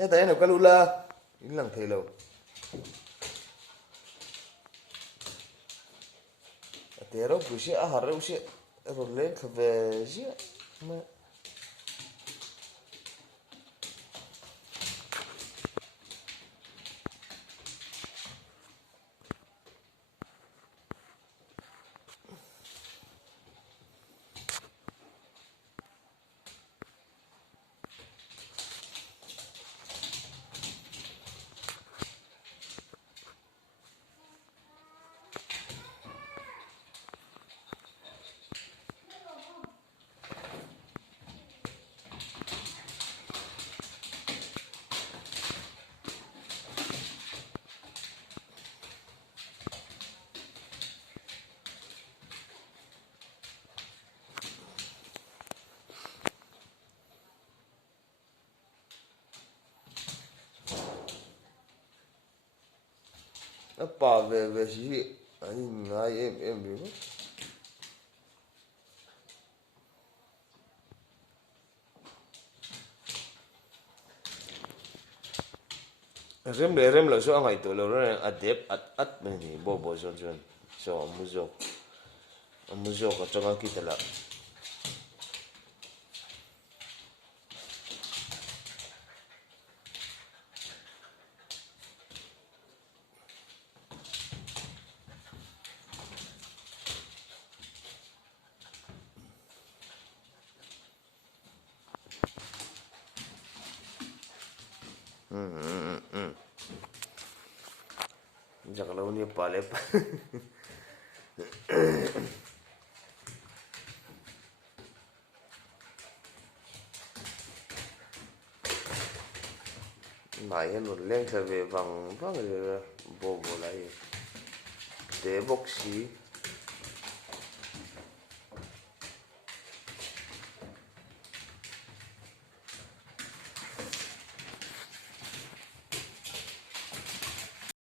nhớ tới nó cái lula những lần thầy lâu thế rồi buổi à harus buổi rồi lên về gì mà apa về gì anh nói em biết rem là số ngày tuổi rồi adep at mình thì bo son so muzo có trong kita lah jangan lawan dia palep main rồi lên về bằng bằng bo lại để boxy